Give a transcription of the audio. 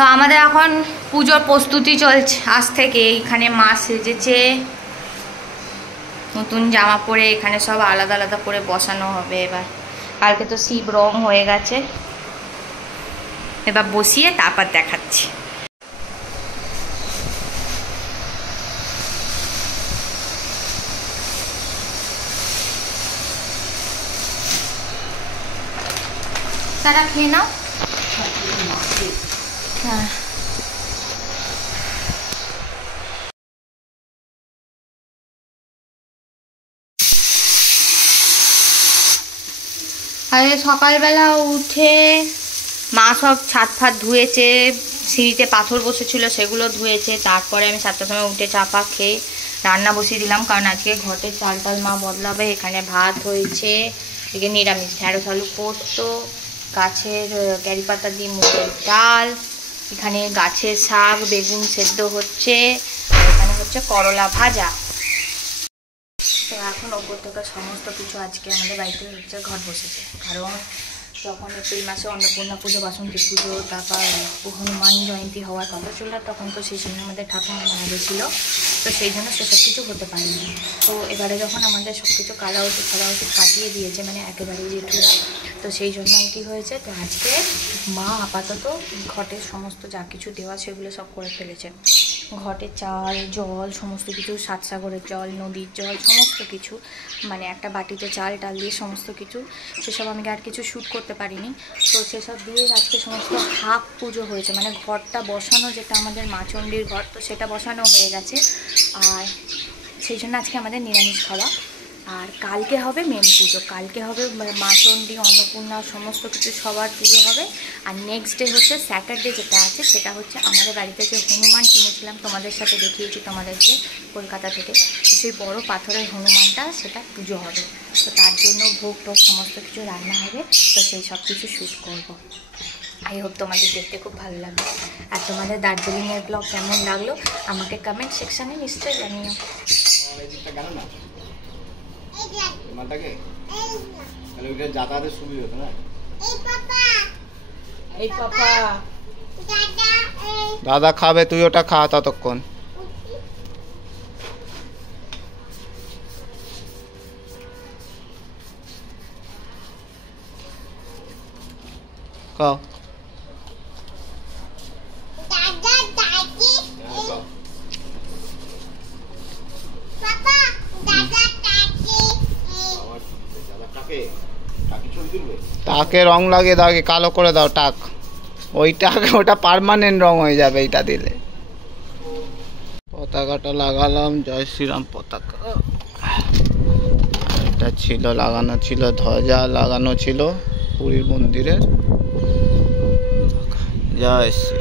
তো আমাদের এখন পুজোর প্রস্তুতি চলছে আজ থেকে। এখানে মা সেজেছে নতুন জামা পরে, এখানে সব আলাদা আলাদা করে বসানো হবে। এবার কালকে তো শিব রং হয়ে গেছে, এবার বসিয়ে তারপর দেখাচ্ছি। তারা খেয়ে নাও। হ্যাঁ আরে সকালবেলা উঠে মা সব ছাদ ফাদ ধুয়েছে, সিঁড়িতে পাথর বসেছিল সেগুলো ধুয়েছে। তারপরে আমি 7টার সময় উঠে চা পা খেয়ে রান্না বসিয়ে দিলাম, কারণ আজকে ঘটের চাল টাল মা বদলাবে। এখানে ভাত হয়েছে, এদিকে নিরামিষ ঢ্যাঁড়স আলু পোস্ত, গাছের ক্যারি পাতা দিয়ে মুগের ডাল, এখানে গাছের শাক বেগুন সেদ্ধ হচ্ছে, আর এখানে হচ্ছে করলা ভাজা। তো এখন ওপর থেকে সমস্ত কিছু আজকে আমাদের বাড়িতে হচ্ছে ঘট বসেছে, কারণ যখন এপ্রিল মাসে অন্নপূর্ণা পুজো বাসন্তী পুজো তারপর হনুমান জয়ন্তী হওয়ার কথা ছিল, তখন তো সেই সময় আমাদের ঠাকুমা মারা গেছিলো, তো সেই জন্য সেসব কিছু হতে পারেনি। তো এবারে যখন আমাদের সব কিছু কালা ওষুধ খালা ওষুধ কাটিয়ে দিয়েছে, মানে একেবারেই জেঠু, তো সেই জন্য কী হয়েছে, তো আজকে মা আপাতত ঘটের সমস্ত যা কিছু দেওয়া সেগুলো সব করে ফেলেছে। ঘটের চাল জল সমস্ত কিছু, সাতসাগরের জল নদীর জল সমস্ত কিছু, মানে একটা বাটিতে চাল ডাল দিয়ে সমস্ত কিছু, সেসব আমি আর কিছু শ্যুট করতে পারিনি। তো সেসব দিয়ে আজকে সমস্ত হাফ পুজো হয়েছে, মানে ঘরটা বসানো যেটা আমাদের মা চণ্ডীর ঘর, তো সেটা বসানো হয়ে গেছে। আর সেই জন্য আজকে আমাদের নিরামিষ খাওয়া। আর কালকে হবে মেন পুজো, কালকে হবে মা চণ্ডী অন্নপূর্ণা সমস্ত কিছু সবার পুজো হবে। আর নেক্সট ডে হচ্ছে স্যাটারডে যেটা আছে, সেটা হচ্ছে আমাদের বাড়িতে যে হনুমান কিনেছিলাম, তোমাদের সাথে দেখিয়েছি তোমাদেরকে কলকাতা থেকে, সেই বড় পাথরের হনুমানটা, সেটা পুজো হবে। তো তার জন্য ভোগ টোগ সমস্ত কিছু রান্না হবে, তো সেই সব কিছু শ্যুট করবো। আই হোপ তোমাদের দেখতে খুব ভালো লাগবে। আর তোমাদের দার্জিলিংয়ের ব্লগ কেমন লাগলো আমাকে কমেন্ট সেকশানে নিশ্চয়ই জানিও। যাতায়াতের সুবিধা হতো না। দাদা খাবে, তুই ওটা খা ততক্ষণ। খাও। টাকে রং লাগিয়ে দাও, কালো করে দাও টাক, ওই টাক ওটা পার্মানেন্ট রং হয়ে যাবে এটা দিলে। পতাকাটা লাগালাম, জয় শ্রীরাম পতাকা। এটা ছিল লাগানো ছিল, ধ্বজা লাগানো ছিল পুরীর মন্দিরের। জয় শ্রী